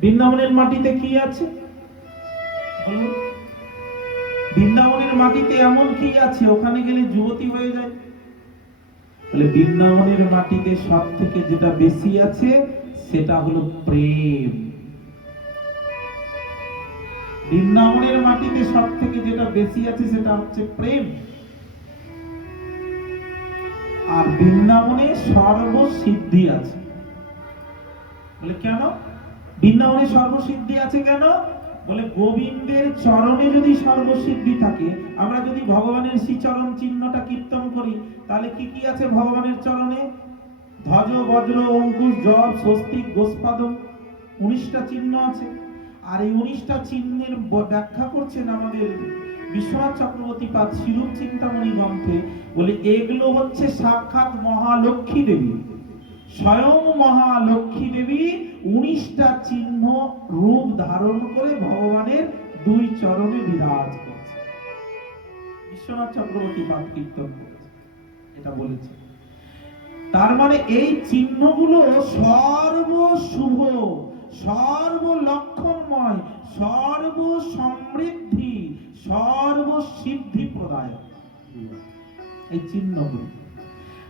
বৃন্দাবনের মাটিতে কি আছে বলুন? বৃন্দাবনের মাটিতে এমন কি আছে ওখানে গেলে যুবতী হয়ে যায়? বলে বৃন্দাবনের মাটিতে সব থেকে যেটা বেশি আছে সেটা হলো প্রেম। বৃন্দাবনের মাটিতে সব থেকে যেটা বেশি আছে সেটা হচ্ছে প্রেম। আর বৃন্দাবনে সর্বসিদ্ধি আছে। বলে কেন বৃন্দাবনে সর্বসিদ্ধি আছে কেন? বলে গোবিন্দের চরণে যদি সর্বসিদ্ধি থাকে, আমরা যদি ভগবানের শ্রীচরণ চিহ্নটা কীর্তন করি, তাহলে কি কি আছে ভগবানের চরণে? ধ্বজ বজ্র অঙ্কুশ জপ স্বস্তিক গোস্পাদম, 19টা চিহ্ন আছে। আর এই 19টা চিহ্নের ব্যাখ্যা করছেন আমাদের বিশ্বনাথ চক্রবর্তী পাদ শিরূপ চিন্তামণি গ্রন্থে। বলে এগুলো হচ্ছে সাক্ষাৎ মহালক্ষ্মী দেবী, স্বয়ং মহালক্ষ্মী দেবী 19টা চিহ্ন রূপ ধারণ করে ভগবানের দুই চরণে বিরাজ করছে। বিশ্বনাথ চক্রবর্তী পাদ কীর্তন করেছে, এটা বলেছে। তার মানে এই চিহ্নগুলো সর্বশুভ, সর্বলক্ষণময়, সর্বসমৃদ্ধি, সর্বসিদ্ধি প্রদায়ক এই চিহ্নগুলো।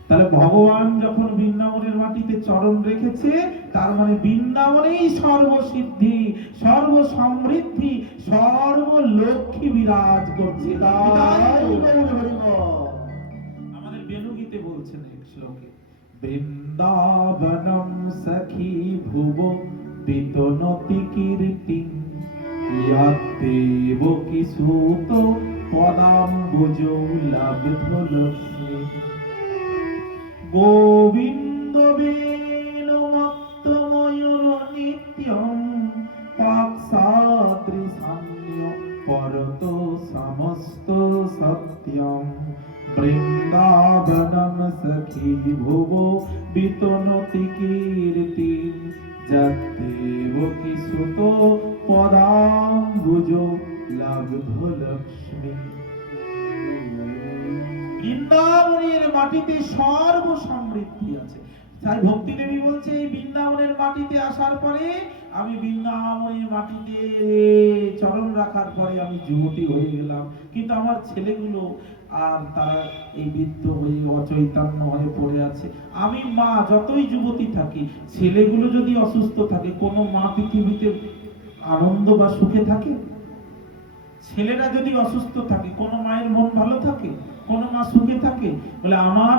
তাহলে ভগবান যখন বৃন্দাবনের মাটিতে চরণ রেখেছে, তার মানে বৃন্দাবনেই সর্বসিদ্ধি, সর্বসমৃদ্ধি, সর্বলক্ষ্মী বিরাজ করছে। আমাদের বেণুগীতে বলছেন এক শ্লোকে, বৃন্দাবনম সখী ভুব বিতনতি কীর্তি ইয়াত্তেব কিসুত পদাম্বুজৌ লব্ধলক্ষ্মী। গোবিন্দ বেণুমত্তময়ূর নিত্যম পাকসাদৃশান্য় পরত সমস্ত সত্যম। বৃন্দাবনম সখী ভুব বিতনতি কীর্তি যত্তেব কিসুত পদাম্বুজৌ লব্ধলক্ষ্মী। বৃন্দাবনের মাটিতে সর্বসমৃদ্ধি আছে। তাই ভক্তি দেবী বলছে এই বৃন্দাবনের মাটিতে আসার পরে, আমি বৃন্দাবনের মাটিতে চরণ রাখার পরে আমি যুবতী হয়ে গেলাম। কিন্তু আমার ছেলেগুলো আর তারা এই বৃদ্ধ হয়ে অচৈতন্য হয়ে পড়ে আছে। আমি মা যতই যুবতী থাকি, ছেলেগুলো যদি অসুস্থ থাকে, কোনো মা পৃথিবীতে আনন্দ বা সুখে থাকে? ছেলেরা যদি অসুস্থ থাকে, কোনো মায়ের মন ভালো থাকে? কোনো মা সুখে থাকে? বলে আমার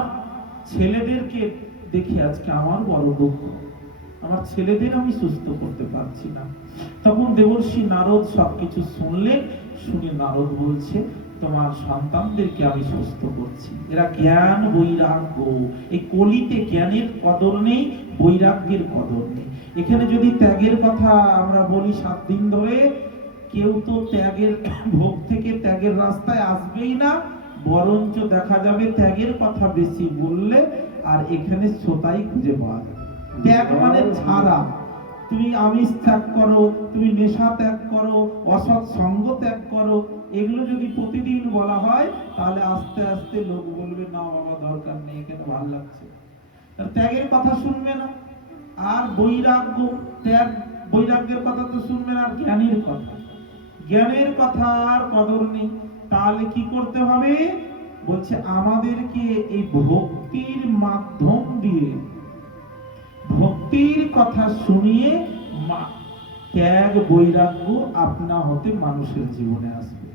ছেলেদেরকে দেখে আজকে আমার বড় দুঃখ, আমার ছেলেদের আমি সুস্থ করতে পারছি না। তখন দেবর্ষি নারদ সবকিছু শুনলেন। শুনে নারদ বলছে, তোমার সন্তানদেরকে আমি সুস্থ করছি। এরা জ্ঞান বৈরাগ্য, এই কলিতে জ্ঞানের কদর নেই, বৈরাগ্যের কদর নেই। এখানে যদি ত্যাগের কথা আমরা বলি 7 দিন ধরে, কেউ তো ত্যাগের ভোগ থেকে ত্যাগের রাস্তায় আসবেই না, বরঞ্চ দেখা যাবে ত্যাগের কথা বেশি বললে আর এখানে শ্রোতাই খুঁজে পাওয়া যাবে। ত্যাগ মানে ছাড়া। তুমি আমিষ ত্যাগ করো, তুমি নেশা ত্যাগ করো, অসৎ সঙ্গ ত্যাগ করো, এগুলো যদি প্রতিদিন বলা হয়, তাহলে আস্তে আস্তে লোক বলবে না বাবা দরকার নেই, এখানে ভালো লাগছে। ত্যাগের কথা শুনবে না। আর বৈরাগ্য, ত্যাগ বৈরাগ্যের কথা তো শুনবে না। আর জ্ঞানের কথা, জ্ঞানের কথার কদর নেই। তাহলে কি করতে হবে? বলছে আমাদেরকে এই ভক্তির মাধ্যম দিয়ে, ভক্তির কথা শুনিয়ে ত্যাগ বৈরাগ্য আপনা হতে মানুষের জীবনে আসবে।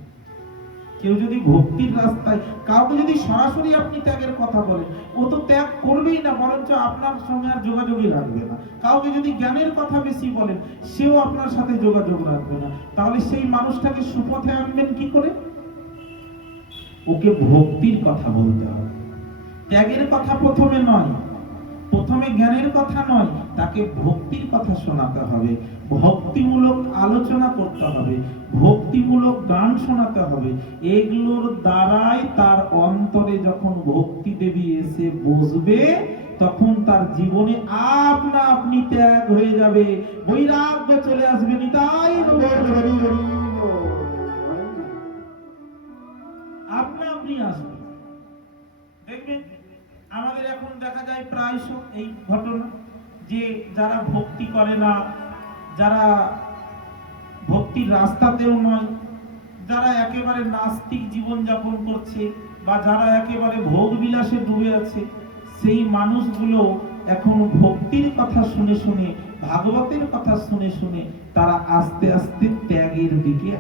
কেউ যদি ভক্তির রাস্তায়, কাউকে যদি সরাসরি আপনি ত্যাগের কথা বলেন, ও তো ত্যাগ করবেই না, বরঞ্চ আপনার সঙ্গে আর যোগাযোগই রাখবে না। কাউকে যদি জ্ঞানের কথা বেশি বলেন, সেও আপনার সাথে যোগাযোগ রাখবে না। তাহলে সেই মানুষটাকে সুপথে আনবেন কি করে? ওকে ভক্তির কথা বলতে হবে। ত্যাগের কথা প্রথমে নয়, প্রথমে জ্ঞানের কথা নয়, তাকে ভক্তির কথা শোনাতে হবে, ভক্তিমূলক আলোচনা করতে হবে, ভক্তিমূলক গান শোনাতে হবে। এগুলোর দ্বারাই তার অন্তরে যখন ভক্তি দেবী এসে বসবে, তখন তার জীবনে আপনা আপনি ত্যাগ হয়ে যাবে, বৈরাগ্য চলে আসবে। নিতাই আপনা আপনি আসবে। দেখবেন আমাদের এখন দেখা যায় প্রায় এই ঘটনা, যে যারা ভক্তি করে না, যারা ভক্তির রাস্তাতেও নয়, যারা একেবারে নাস্তিক জীবন যাপন করছে, বা যারা একেবারে ভোগ বিলাসে ডুবে আছে, সেই মানুষগুলো এখন ভক্তির কথা শুনে শুনে, ভাগবতের কথা শুনে শুনে তারা আস্তে আস্তে ত্যাগের দিকে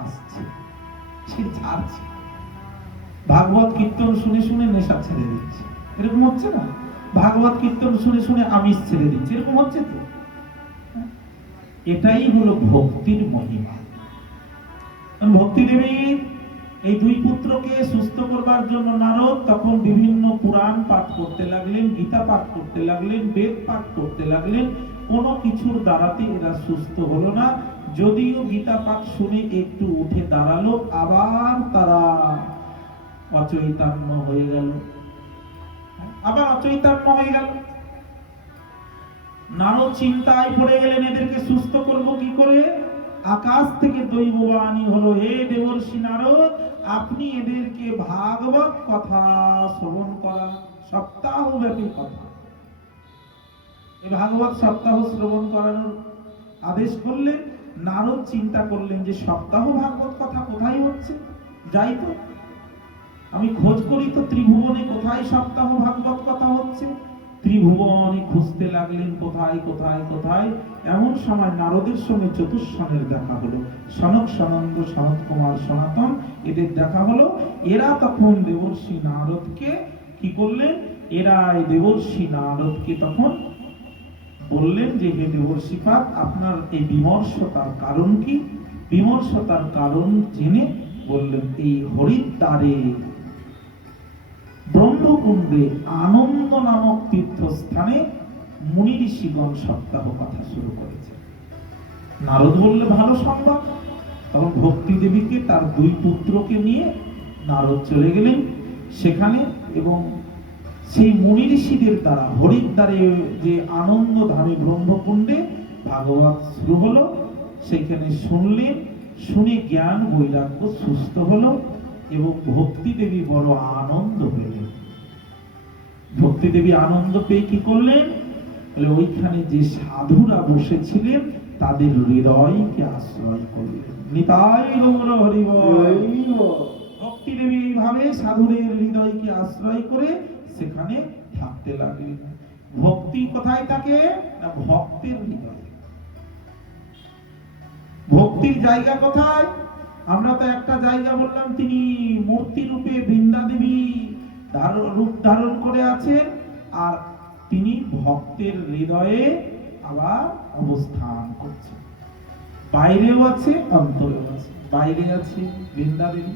আসছে, সে ছাড়ছে। ভাগবত কীর্তন শুনে শুনে নেশা ছেড়ে দিচ্ছে, এরকম হচ্ছে না? ভাগবত কীর্তন শুনে শুনে আমিষ ছেড়ে দিচ্ছে, এরকম হচ্ছে তো? এটাই হলো ভক্তির মহিমা। ভক্তি দেবী এই দুই পুত্রকে সুস্থ করবার জন্য নারদ তখন বিভিন্ন পুরাণ পাঠ করতে লাগলেন, গীতা পাঠ করতে লাগলেন, বেদ পাঠ করতে লাগলেন। কোনো কিছুর দ্বারাতে এরা সুস্থ হলো না। যদিও গীতা পাঠ শুনে একটু উঠে দাঁড়ালো, আবার তারা অচৈতন্য হয়ে গেল, আবার অচৈতন্য হয়ে গেল। নারদ চিন্তায় পড়ে গেলেন, এদেরকে সুস্থ করব কি করে? আকাশ থেকে দৈববাণী হলো, হে দেবর্ষি নারদ, আপনি এদেরকে ভাগবত কথা শ্রবণ করা, সপ্তাহব্যাপী কথা, এই ভাগবত সপ্তাহ শ্রবণ করানোর আদেশ করলেন। নারদ চিন্তা করলেন যে সপ্তাহ ভাগবত কথা কোথায় হচ্ছে, যাই তো আমি খোঁজ করি তো ত্রিভুবনে কোথায় সপ্তাহ ভাগবত কথা হচ্ছে। ত্রিভুবনে খুঁজতে লাগলেন কোথায় কোথায় কোথায়। এমন সময় নারদের সঙ্গে চতুষ্ষণের দেখা হলো, সনক সনন্দ সনত কুমার সনাতন, এদের দেখা হলো। এরা তখন দেবর্ষি নারদকে কি করলেন? এরা দেবর্ষি নারদকে তখন বললেন যে, হে দেবর্ষিপাদ, আপনার এই বিমর্ষতার কারণ কি? বিমর্ষতার কারণ জেনে বললেন, এই হরিদ্বারে ব্রহ্মকুণ্ডে আনন্দ নামক তীর্থস্থানে মুনি ঋষিগণ সপ্তাহ কথা শুরু করেছে। নারদ বললে ভালো সংবাদ। তখন ভক্তি দেবীকে তার দুই পুত্রকে নিয়ে নারদ চলে গেলেন সেখানে, এবং সেই মুনি ঋষিদের দ্বারা হরিদ্বারে যে আনন্দ ধামে ব্রহ্মকুণ্ডে ভাগবত শুরু হলো, সেখানে শুনলেন। শুনে জ্ঞান বৈরাগ্য সুস্থ হলো এবং ভক্তি দেবী বড় আনন্দ পেলেন। ভক্তি দেবী আনন্দ পেয়ে কি করলেন? ওইখানে যে সাধুরা বসেছিলেন তাদের হৃদয়কে আশ্রয় করলেন। নিতাই গৌর হরি বল। ভক্তি দেবী এইভাবে সাধুদের হৃদয়কে আশ্রয় করে সেখানে থাকতে লাগলেন। ভক্তি কোথায় থাকে? না, ভক্তের হৃদয়। ভক্তির জায়গা কোথায়? আমরা তো একটা জায়গা বললাম, তিনি মূর্তি রূপে বৃন্দা দেবী রূপ ধারণ করে আছেন, আর তিনি ভক্তের হৃদয়ে আবার অবস্থান করছেন। বাইরেও আছে, অন্তরেও আছে। বাইরে আছে বৃন্দা দেবী,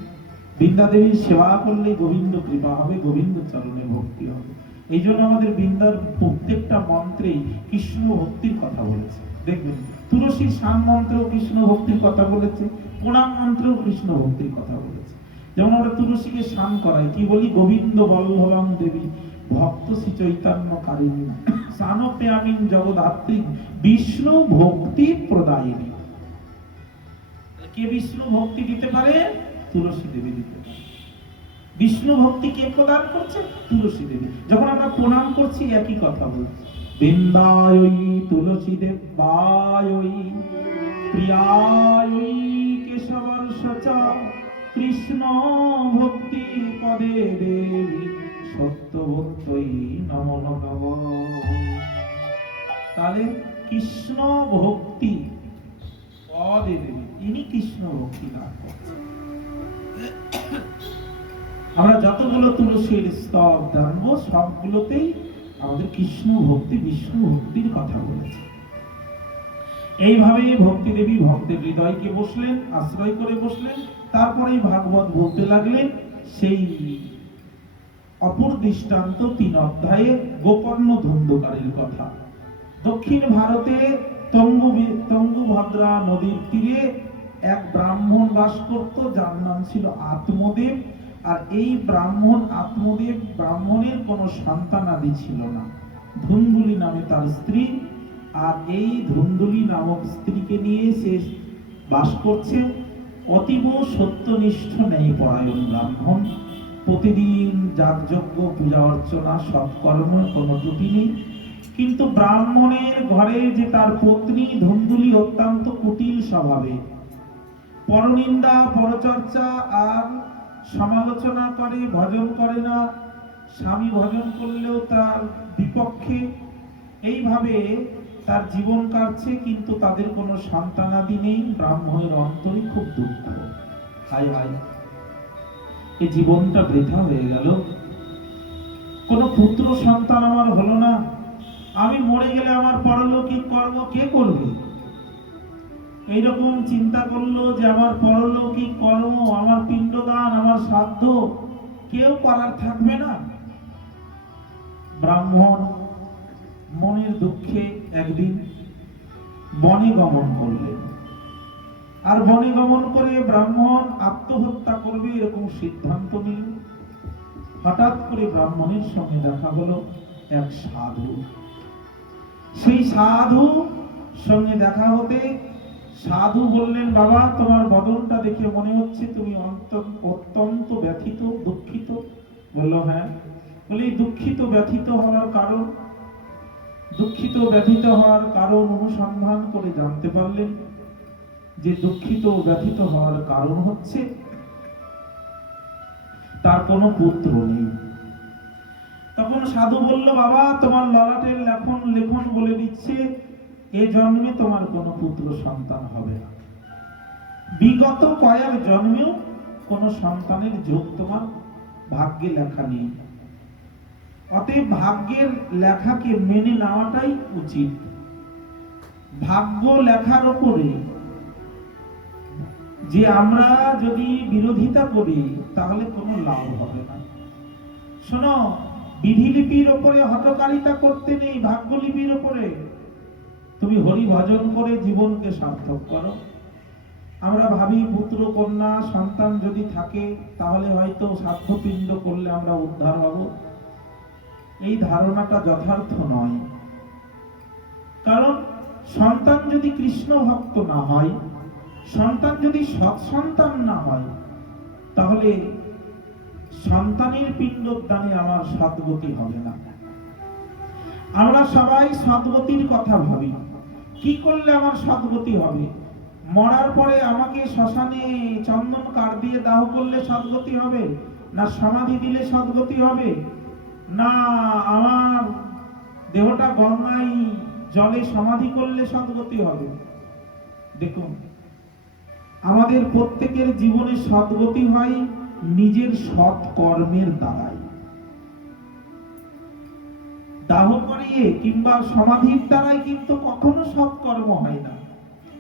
বৃন্দা দেবীর সেবা করলে গোবিন্দ কৃপা হবে, গোবিন্দ চরণে ভক্তি হবে। এই জন্য আমাদের বৃন্দার প্রত্যেকটা মন্ত্রেই কৃষ্ণ ভক্তির কথা বলেছে। দেখবেন তুলসীর শান মন্ত্রেও কৃষ্ণ ভক্তির কথা বলেছে, প্রণাম মন্ত্রেও কৃষ্ণ ভক্তির কথা বলেছে। যেমন আমরা তুলসীকে শান করাই, কি বলি? গোবিন্দ বল্লভং দেবী ভক্ত শ্রী চৈতন্য কারিণী সানপ্যামিং জগদ্ধাত্রী বিষ্ণু ভক্তি প্রদায়িনী। কে বিষ্ণু ভক্তি দিতে পারে? তুলসী দেবী দিতে পারে। বিষ্ণু ভক্তি কে প্রদান করছে? তুলসী দেবী। যখন আমরা প্রণাম করছি একই কথা বলছি, বৃন্দায়ৈ তুলসী দেবায়ৈ প্রিয়ায়ৈ কেশবর্ষচ কৃষ্ণ ভক্তি পদে দেবী সত্যভক্তৈ নমো নমঃ। তাহলে কৃষ্ণ ভক্তি পদে দেবী, ইনি কৃষ্ণ ভক্তি দান করছেন। আমরা যতগুলো তুলসীর স্তব জানবো সবগুলোতেই আমাদের কৃষ্ণ ভক্তি, বিষ্ণু ভক্তির কথা বলেছে। এইভাবে ভক্তি দেবী ভক্তের হৃদয়কে বসলেন, আশ্রয় করে বসলেন। তারপরে ভাগবত বলতে লাগলেন সেই অপর দৃষ্টান্ত ৩ অধ্যায়ে গোকর্ণ ধুন্ধকারীর কথা। দক্ষিণ ভারতে তঙ্গুভদ্রা নদীর তীরে এক ব্রাহ্মণ বাস করত, যার নাম ছিল আত্মদেব। আর এই ব্রাহ্মণের কোনো সন্তানাদি ছিল না। ধুন্দুলি নামে তার স্ত্রী, আর এই ধুন্দুলি নামক স্ত্রীকে নিয়ে সে বাস করছে। অতীব সত্যনিষ্ঠ ন্যায়পরায়ণ ব্রাহ্মণ, প্রতিদিন যাগযজ্ঞ পূজা অর্চনা সৎকর্ম কোনো ত্রুটি নেই। কিন্তু ব্রাহ্মণের ঘরে যে তার পত্নী ধুন্দুলি অত্যন্ত কুটিল স্বভাবে, পরনিন্দা পরচর্চা আর সমালোচনা করে, ভজন করে না, স্বামী ভজন করলেও তার বিপক্ষে, এইভাবে তার জীবন কাটছে। কিন্তু তাদের কোনো সন্তানাদি নেই। ব্রাহ্মণের অন্তরে খুব দুঃখ, হায় হায়, এই জীবনটা বৃথা হয়ে গেল, কোনো পুত্র সন্তান আমার হলো না, আমি মরে গেলে আমার পরলৌকিক কর্ম কে করবে? এইরকম চিন্তা করলো যে আমার পরলৌকিক কর্ম, আমার পিণ্ডদান, আমার শ্রাদ্ধ কেউ করার থাকবে না। ব্রাহ্মণ মনের দুঃখে একদিন বনে গমন করলেন, আর বনে গমন করে ব্রাহ্মণ আত্মহত্যা করবে এরকম সিদ্ধান্ত নিল। হঠাৎ করে ব্রাহ্মণের সঙ্গে দেখা হলো এক সাধু। সেই সাধু সঙ্গে দেখা হতে সাধু বললেন, বাবা, তোমার বদনটা দেখে মনে হচ্ছে তুমি অত্যন্ত ব্যথিত, দুঃখিত। বলল, হ্যাঁ। বলে, দুঃখিত ব্যথিত হওয়ার কারণ? দুঃখিত ব্যথিত হওয়ার কারণ অনুসন্ধান করে জানতে পারলেন যে দুঃখিত ব্যথিত হওয়ার কারণ হচ্ছে তার কোনো পুত্র নেই। তখন সাধু বলল, বাবা, তোমার ললাটের লেখন বলে দিচ্ছে এ জন্মে তোমার কোনো পুত্র সন্তান হবে না। বিগত কয়েক জন্মেও কোনো সন্তানের যোগ তোমার ভাগ্যে লেখা নেই। অতএব ভাগ্যের লেখাকে মেনে নেওয়াটাই উচিত। ভাগ্য লেখার উপরে যে আমরা যদি বিরোধিতা করি তাহলে কোনো লাভ হবে না। শোনো, বিধিলিপির উপরে হঠকারিতা করতে নেই, ভাগ্যলিপির উপরে। তুমি হরি ভজন করে জীবনকে সার্থক করো। আমরা ভাবি পুত্র কন্যা সন্তান যদি থাকে তাহলে হয়তো সাধ্যপিণ্ড করলে আমরা উদ্ধার হব। এই ধারণাটা যথার্থ নয়। কারণ সন্তান যদি কৃষ্ণ ভক্ত না হয়, সন্তান যদি সৎ সন্তান না হয়, তাহলে সন্তানের পিণ্ডদানে আমার সদ্গতি হবে না। আমরা সবাই সদ্গতির কথা ভাবি, কি করলে আমার সদ্গতি হবে? মরার পরে আমাকে শ্মশানে চন্দন কাঠ দিয়ে দাহ করলে সদ্গতি হবে, না সমাধি দিলে সদ্গতি হবে, না আমার দেহটা গঙ্গায় জলে সমাধি করলে সদ্গতি হবে? দেখুন, আমাদের প্রত্যেকের জীবনে সদ্গতি হয় নিজের সৎ কর্মের দ্বারাই। দাহ করিয়ে কিংবা সমাধির দ্বারাই কিন্তু কখনো সৎকর্ম হয় না,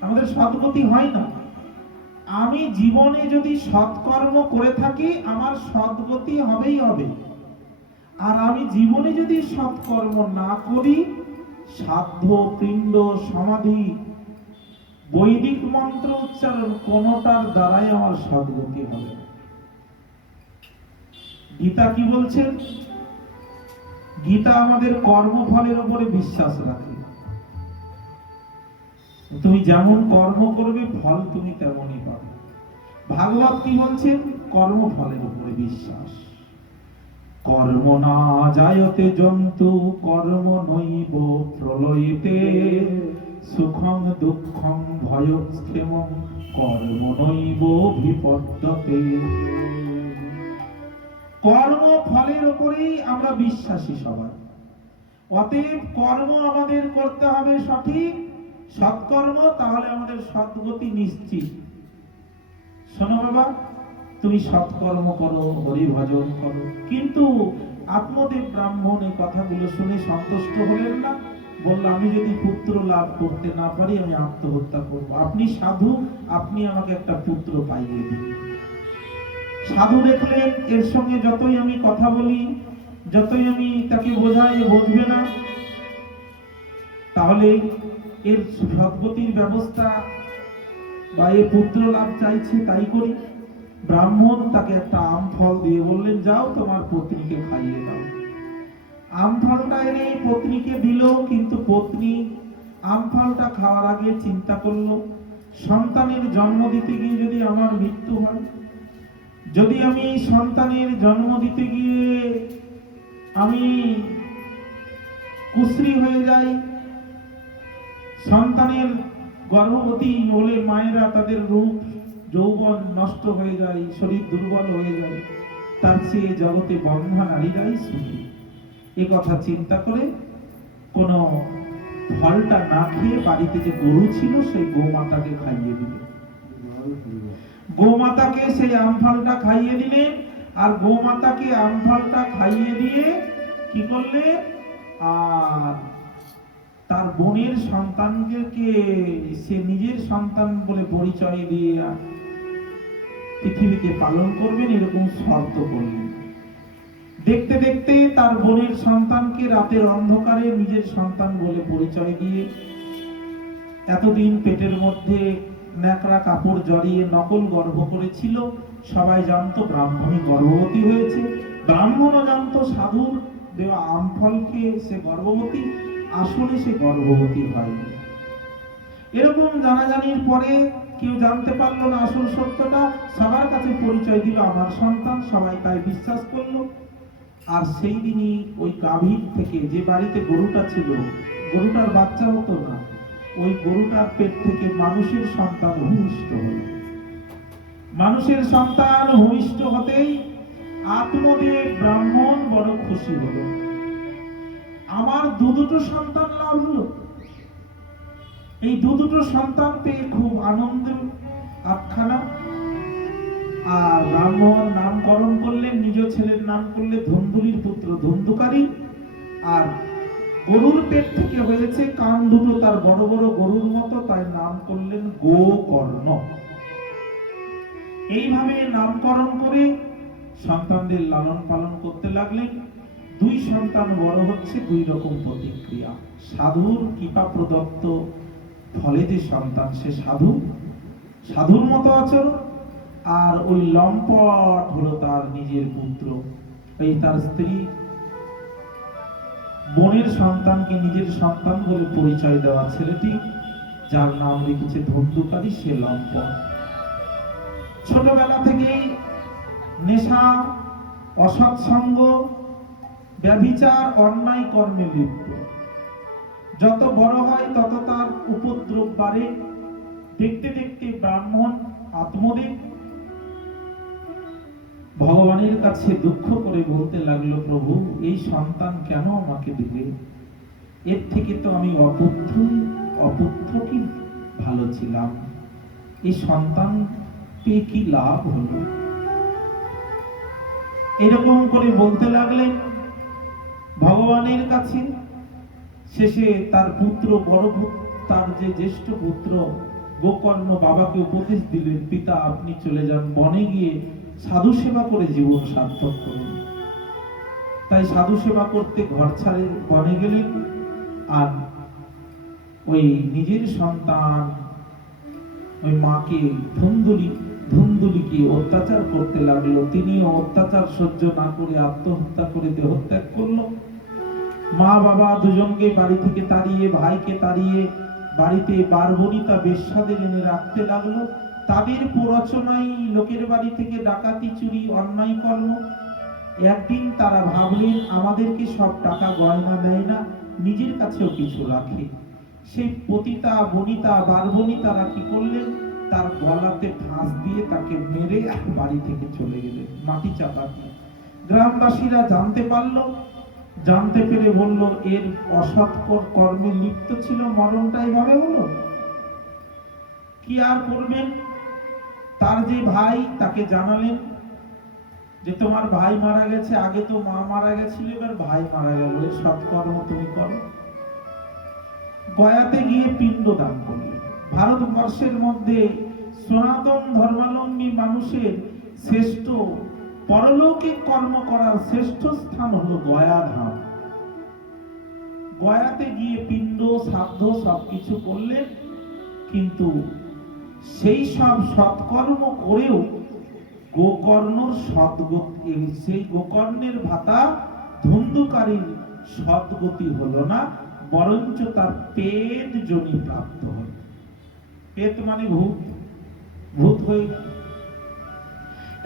আমাদের সদ্গতি হয় না। আমি জীবনে যদি সৎকর্ম করে থাকি আমার সদ্গতি হবেই হবে। আর আমি জীবনে যদি সৎকর্ম না করি, সাধ্য, পিণ্ড, সমাধি, বৈদিক মন্ত্র উচ্চারণ কোনটার দ্বারাই আমার সদ্গতি হবে। গীতা কি বলছেন? গীতা আমাদের কর্মফলের উপরে বিশ্বাস রাখে। তুমি যেমন কর্ম করবে ফল তুমি তেমনই পাবে। ভাগবত কি বলছেন? কর্মফলের উপরে বিশ্বাস। কর্ম না জায়তে জন্তু কর্ম নৈব প্রলয়তে সুখং দুঃখং ভয়ক্ষেমং কর্ম নৈব বিপদ্যতে। কর্ম ফলের উপরেই আমরা বিশ্বাসী সবাই। অতএব কর্ম আমাদের করতে হবে সঠিক, সৎকর্ম, তাহলে আমাদের সদ্গতি নিশ্চিত। শোনো বাবা, তুমি সৎকর্ম করো, হরি ভজন করো। কিন্তু আত্মদেব ব্রাহ্মণ এই কথাগুলো শুনে সন্তুষ্ট হলেন না। বলল, আমি যদি পুত্র লাভ করতে না পারি আমি আত্মহত্যা করব। আপনি সাধু, আপনি আমাকে একটা পুত্র পাইয়ে দিন। সাধু দেখলেন এর সঙ্গে যতই আমি কথা বলি, যতই আমি তাকে বোঝাই, বুঝবে না, তাহলে এর সদ্গতির ব্যবস্থা বা এর পুত্র লাভ চাইছে তাই করি। ব্রাহ্মণ তাকে একটা আম ফল দিয়ে বললেন, যাও তোমার পত্নীকে খাইয়ে দাও। আম ফলটা এনে পত্নীকে দিল, কিন্তু পত্নী আম ফলটা খাওয়ার আগে চিন্তা করলো, সন্তানের জন্ম দিতে গিয়ে যদি আমার মৃত্যু হয়, যদি আমি সন্তানের জন্ম দিতে গিয়ে আমি কুশ্রী হয়ে যায়। সন্তানের গর্ভবতী হলে মায়েরা তাদের রূপ যৌবন নষ্ট হয়ে যায়, শরীর দুর্বল হয়ে যায়। তার চেয়ে জগতে বন্ধা নারীরাই সুখী। এ কথা চিন্তা করে কোন ফলটা না খেয়ে বাড়িতে যে গরু ছিল সেই গোমাতাকে খাইয়ে দিলে। গোমাতাকে সেই আমফলটা খাইয়ে দিলে, আর গোমাতাকে আমফলটা খাইয়ে দিয়ে কি করলে, আর তার বোনের সন্তানকে সে নিজের সন্তান বলে পরিচয় দিয়ে পৃথিবীতে পালন করবেন এরকম শর্ত করলেন। দেখতে দেখতে তার বোনের সন্তানকে রাতের অন্ধকারে নিজের সন্তান বলে পরিচয় দিয়ে, এতদিন পেটের মধ্যে ন্যাকড়া কাপড় জড়িয়ে নকল গর্ভ করেছিল, সবাই জানতো ব্রাহ্মণী গর্ভবতী হয়েছে। ব্রাহ্মণও জানতো সাধুর দেওয়া আমফল খেয়ে সে গর্ভবতী, আসলে সে গর্ভবতী হয়নি। এরকম জানাজানির পরে কেউ জানতে পারলো না আসল সত্যটা, সবার কাছে পরিচয় দিল আমার সন্তান, সবাই তাই বিশ্বাস করলো। আর সেই দিনই ওই গাভীর থেকে, যে বাড়িতে গরুটা ছিল, গরুটার বাচ্চা হতো না, ওই গরুটার পেট থেকে মানুষের সন্তান ভূমিষ্ঠ হলো। মানুষের সন্তান ভূমিষ্ঠ হতেই আত্মদেব ব্রাহ্মণ বড় খুশি হলো, আমার দুটো সন্তান লাভ হলো। এই দুটো সন্তান পেয়ে খুব আনন্দ আখ্যানা। আর ব্রাহ্মণ নামকরণ করলেন, নিজ ছেলের নাম করলে ধুন্দুলির পুত্র ধুন্দুকারী। আর গরুর পেট থেকে হয়েছে, কান দুটো তার বড় বড় গরুর মতো, তাই নাম করলেন গোকর্ণ। এইভাবে নামকরণ করে সন্তানদের লালন পালন করতে লাগলেন। দুই সন্তান বড় হচ্ছে, দুই রকম প্রতিক্রিয়া। সাধুর কৃপা প্রদত্ত ফলে যে সন্তান, সে সাধু, সাধুর মতো আচরণ। আর ওই লম্পট হলো তার নিজের পুত্র। এই তার স্ত্রী বোনের সন্তানকে নিজের সন্তান বলে পরিচয় দেওয়া ছেলেটি, যার নাম রেখেছে ধুন্দুকারী, সে লম্পট। ছোটবেলা থেকেই নেশা, অসৎসঙ্গ, ব্যভিচার, অন্যায় কর্মে লিপ্ত। যত বড় হয় তত তার উপদ্রব বাড়ে। দেখতে দেখতে ব্রাহ্মণ আত্মদেব ভগবানের কাছে দুঃখ করে বলতে লাগলো, প্রভু এই সন্তান কেন আমাকে দিলে? এর থেকে তো আমি অপুত্র কি ভালো ছিলাম, এই সন্তান পেয়ে কি লাভ হলো? এরকম করে বলতে লাগলেন ভগবানের কাছে। শেষে তার পুত্র, বড় তার যে জ্যেষ্ঠ পুত্র গোকর্ণ বাবাকে উপদেশ দিলেন, পিতা আপনি চলে যান বনে, গিয়ে সাধু সেবা করে জীবন সার্থক করুন। তাই সাধু সেবা করতে ঘর ছাড়ে বনে গেলেন। আর ওই নিজের সন্তান ওই মাকে ধুন্দুলিকে অত্যাচার করতে লাগলো। তিনিও অত্যাচার সহ্য না করে আত্মহত্যা করে দেহত্যাগ করলো। মা বাবা দুজনকে বাড়ি থেকে তাড়িয়ে, ভাইকে তাড়িয়ে বাড়িতে বারবনিতা বেশ্যাদের এনে রাখতে লাগলো। তাদের প্ররোচনায় লোকের বাড়ি থেকে ডাকাতি, চুরি, অন্যায় কর্ম। একদিন তারা ভাবলেন আমাদেরকে সব টাকা গয়না দেয় না, নিজের কাছেও কিছু রাখে। সেই পতিতা বনিতা বারবনিতারা কি করলেন, তার গলাতে ফাঁস দিয়ে তাকে মেরে বাড়ি থেকে চলে গেলেন মাটি চাপা দিয়ে। গ্রামবাসীরা জানতে পারলো, জানতে পেরে বলল এর অসৎ কর্মে লিপ্ত ছিল, মরণটা এইভাবে হলো। কি আর করবেন? তার যে ভাই, তাকে জানালেন যে তোমার ভাই মারা গেছে, আগে তো মা মারা গেছিল, এবার ভাই মারা গেল, এর সৎকর্ম তুমি করো। গয়াতে গিয়ে পিণ্ড দান করলেন। ভারতবর্ষের মধ্যে সনাতন ধর্মাবলম্বী মানুষের শ্রেষ্ঠ পরলৌকিক কর্ম করার শ্রেষ্ঠ স্থান হলো গয়া ধাম। গয়াতে গিয়ে পিণ্ড, শ্রাদ্ধ সবকিছু করলেন। কিন্তু সেই সব সৎকর্ম করেও সেই গোকর্ণের ভাতা ধুন্দুকারীর সদ্গতি হলো না, বরঞ্চ তার পেট জনি প্রাপ্ত হল। পেট মানে ভূত হয়ে গেল।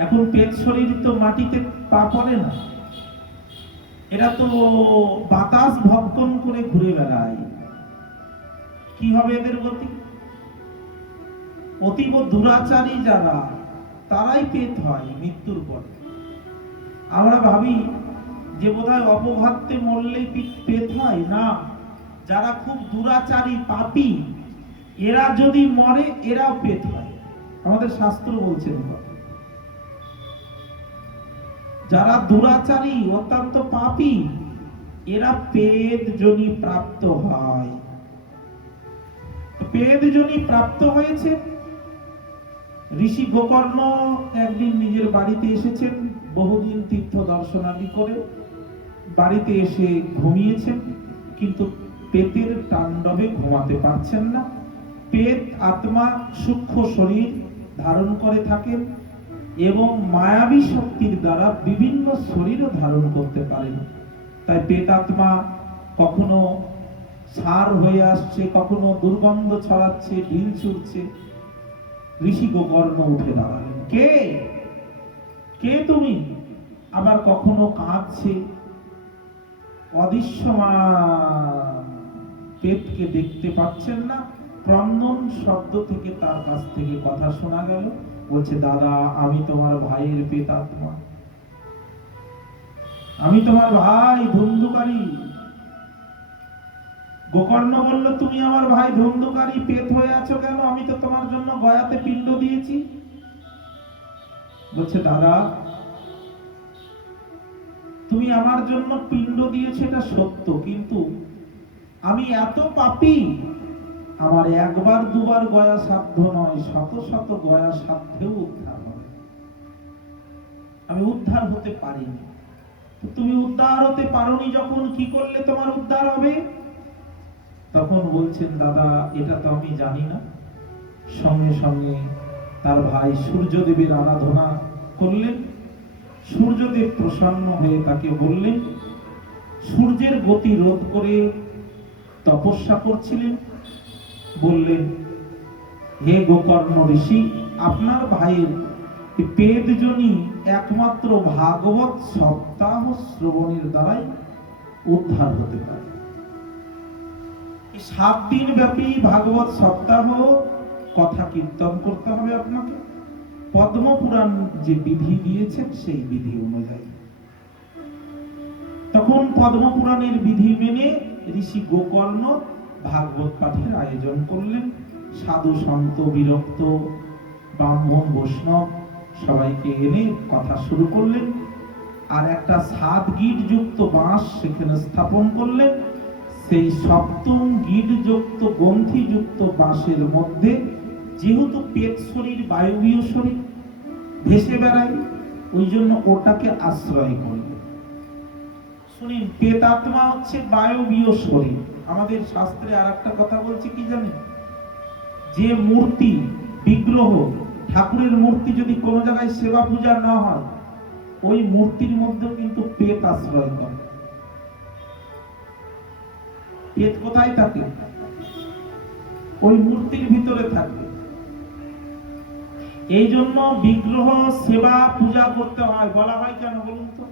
এখন পেট শরীর তো মাটিতে পা পড়ে না। এরা তো বাতাস ভক্ষণ করে ঘুরে বেড়ায়, কি হবে এদের গতি? অতীব দুরাচারী যারা, তারাই পেট হয় মৃত্যুর পরে। আমরা ভাবি যে বোধহয় অপঘাতে মরলেই পেট হয়, না, যারা খুব দুরাচারী পাপী এরা যদি মরে এরাও পেট হয়। আমাদের শাস্ত্র বলছেন যারা দুরাচারী অত্যন্ত পাপী এরা পেট যোনি প্রাপ্ত হয়। পেট যোনি প্রাপ্ত হয়েছে। ঋষি গোকর্ণ একদিন নিজের বাড়িতে এসেছেন, বহুদিন তীর্থ দর্শনাদি করে বাড়িতে এসে ঘুমিয়েছেন, কিন্তু পেটের তাণ্ডবে ঘুমাতে পারছেন না। পেট আত্মা সূক্ষ্ম শরীর ধারণ করে থাকেন এবং মায়াবী শক্তির দ্বারা বিভিন্ন শরীরও ধারণ করতে পারেন। তাই পেট আত্মা কখনো সার হয়ে আসছে, কখনো দুর্গন্ধ ছড়াচ্ছে, ঢিল ছুটছে। ঋষি গোকর্ণ উঠে দাঁড়ালেন, কে কে তুমি? আবার কখনো কাঁদছে, অদৃশ্যমান, পেটকে দেখতে পাচ্ছেন না। ক্রন্দন শব্দ থেকে তার কাছ থেকে কথা শোনা গেল, বলছে দাদা আমি তোমার ভাইয়ের পেট আত্মা, আমি তোমার ভাই ধুন্ধুকারী। গোকর্ণ বলল তুমি আমার ভাই ধুন্ধুকারী, পেট হয়ে আছো কেন? আমি তো তোমার জন্য গয়াতে পিণ্ড দিয়েছি। বলছে দাদা তুমি আমার জন্য পিণ্ড দিয়েছো এটা সত্য, কিন্তু আমি এত পাপী, আমার একবার দুবার গয়া সাধ্য নয়, শত শত গয়া সাধ্যেও উদ্ধার হবে, আমি উদ্ধার হতে পারিনি। তুমি উদ্ধার হতে পারোনি যখন, কি করলে তোমার উদ্ধার হবে? তখন বলছেন দাদা এটা তো আমি জানি না। সঙ্গে সঙ্গে তার ভাই সূর্যদেবের আরাধনা করলেন। সূর্যদেব প্রসন্ন হয়ে তাকে বললেন, সূর্যের গতি রোধ করে তপস্যা করছিলেন, বললেন হে গোকর্ণ ঋষি, আপনার ভাইয়ের পেট যোনি একমাত্র ভাগবত সপ্তাহ শ্রবণের দ্বারাই উদ্ধার হতে পারে। 7 দিন ব্যাপী ভাগবত সপ্তাহ কথা কীর্তন করতে হবে আপনাকে, পদ্মপুরাণ যে বিধি দিয়েছেন সেই বিধি অনুযায়ী। তখন পদ্মপুরাণের বিধি মেনে ঋষি গোকর্ণ ভাগবত পাঠের আয়োজন করলেন। সাধু সন্ত বিরক্ত ব্রাহ্মণ বৈষ্ণব সবাইকে এনে কথা শুরু করলেন, আর একটা 7 গিট যুক্ত বাঁশ সেখানে স্থাপন করলেন। সেই সপ্তম গিট যুক্ত গ্রন্থি যুক্ত বাঁশের মধ্যে যেহেতু পেট শরীর বায়বীয় শরীর ভেসে বেড়ায়, ওই জন্য ওটাকে আশ্রয় করলেন। শুনিন, পেট আত্মা হচ্ছে বায়বীয় শরীর। আমাদের শাস্ত্রে আর একটা কথা বলছে কি জানেন, যে মূর্তি বিগ্রহ ঠাকুরের মূর্তি যদি কোনো জায়গায় সেবা পূজা না হয়, ওই মূর্তির মধ্যে কিন্তু পেট আশ্রয় করে। পেট কোথায় থাকে? ওই মূর্তির ভিতরে থাকে। এই জন্য বিগ্রহ সেবা পূজা করতে হয়। বলা হয় কেন বলুন তো?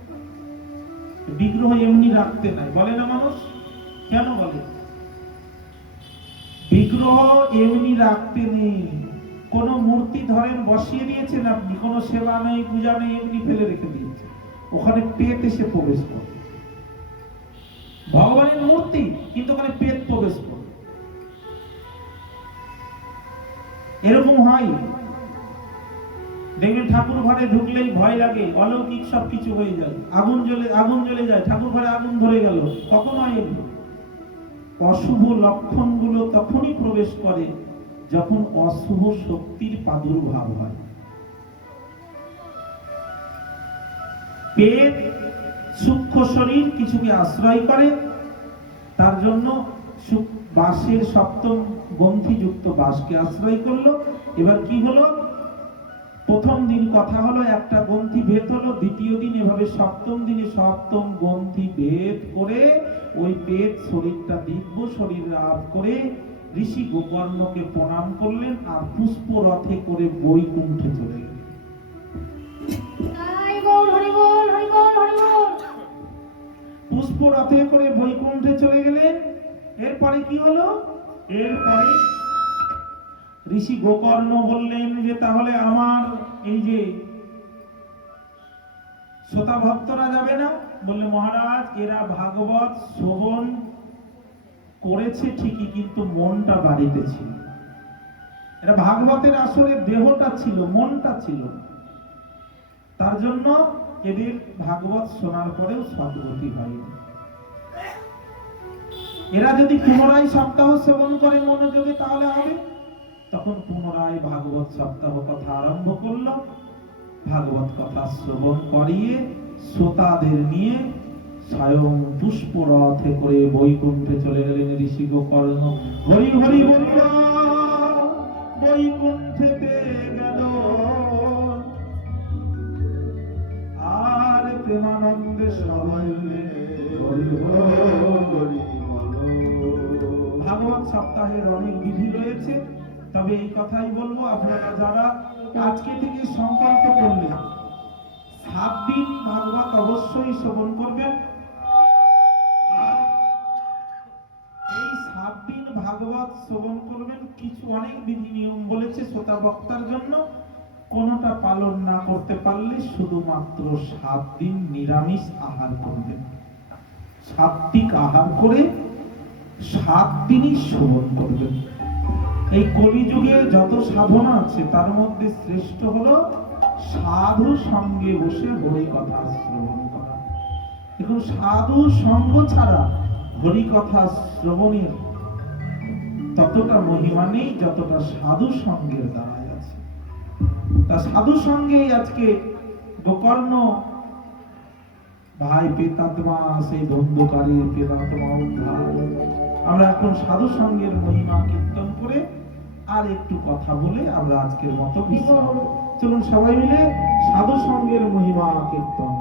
বিগ্রহ এমনি রাখতে নাই, বলে না মানুষ? কেন বলে? বিগ্রহ এমনি রাখতে নেই। কোন মূর্তি ধরেন বসিয়ে দিয়েছেন আপনি, কোন সেবা নেই পূজা নেই, এমনি ফেলে রেখে দিয়েছেন, ওখানে পেট এসে প্রবেশ করে। ভগবানের মূর্তি, কিন্তু ওখানে পেট প্রবেশ করে। এরকম হয়, দেখবেন ঠাকুর ঘরে ঢুকলেই ভয় লাগে, অলৌকিক সবকিছু হয়ে যায়, আগুন জ্বলে যায়, ঠাকুর ঘরে আগুন ধরে গেল। কখন হয় এগুলো? অশুভ লক্ষণগুলো তখনই প্রবেশ করে যখন অশুভ শক্তির প্রাদুর্ভাব হয়। পেট সূক্ষ্ম শরীর কিছুকে আশ্রয় করে, তার জন্য বাঁশের সপ্তম গ্রন্থি যুক্ত বাঁশকে আশ্রয় করলো। এবার কি হলো? প্রথম দিন কথা হলো, একটা গ্রন্থি ভেদ হলো, দ্বিতীয় দিন এভাবে সপ্তম দিনে সপ্তম গ্রন্থি ভেদ করে ওই পেট শরীরটা দিব্য শরীর লাভ করে ঋষি গোকর্ণকে প্রণাম করলেন, আর পুষ্প রথে করে বৈকুণ্ঠে চলে গেলেন। পুষ্পরথে করে বৈকুণ্ঠে চলে গেলেন। এরপরে কি হলো? এরপরে ঋষি গোকর্ণ বললেন যে তাহলে আমার এই যে শ্রোতা ভক্তরা যাবে না? বললে মহারাজ এরা ভাগবত শ্রবণ করেছে ঠিকই, কিন্তু মনটা বাড়িতে ছিল। এরা ভাগবতের আসলে দেহটা ছিল, মনটা ছিল না। তার জন্য এদের ভাগবত শোনার পরেও সদ্গতি হয়নি। এরা যদি পুনরায় সপ্তাহ শ্রবণ করে মনোযোগে তাহলে হবে। তখন পুনরায় ভাগবত সপ্তাহ কথা আরম্ভ করল। ভাগবত কথা শ্রবণ করিয়ে শ্রোতাদের নিয়ে স্বয়ং পুষ্পরথে করে বৈকুণ্ঠে চলে গেলেন ঋষি গোকর্ণ। হরি হরি বলিল বৈকুণ্ঠেতে গেল, আর প্রেমানন্দে সবাই হরি হরি। ভাগবত সপ্তাহের অনেক বিধি রয়েছে, তবে এই কথাই বলবো, আপনারা যারা আজকে থেকে সংকল্প করলেন 7 দিন ভাগবত অবশ্যই শ্রবণ করবেন। আর এই 7 দিন ভাগবত শ্রবণ করবেন। কিছু অনেক বিধি নিয়ম বলেছে শ্রোতা বক্তার জন্য, কোনটা পালন না করতে পারলে শুধুমাত্র 7 দিন নিরামিষ আহার করবেন। সাত্বিক আহার করে 7 দিনই শ্রবণ করবেন। এই কলিযুগে যত সাধনা আছে তার মধ্যে শ্রেষ্ঠ হলো সাধু সঙ্গে বসে হরি কথা শ্রবণ করা। দেখুন, সাধু সঙ্গ ছাড়া হরি কথা শ্রবণের ততটা মহিমা নেই যতটা সাধু সঙ্গের দ্বারাই আছে। তা সাধু সঙ্গেই আজকে গোকর্ণ ভাই পেতাত্মা সেই ধন্ধকারীর পেতাত্মা উদ্ধার। আমরা এখন সাধু সঙ্গের মহিমা কীর্তন করে আর একটু কথা বলে আমরা আজকের মতো বিশ্রাম। চলুন সবাই মিলে সাধু সঙ্গের মহিমা কীর্তন।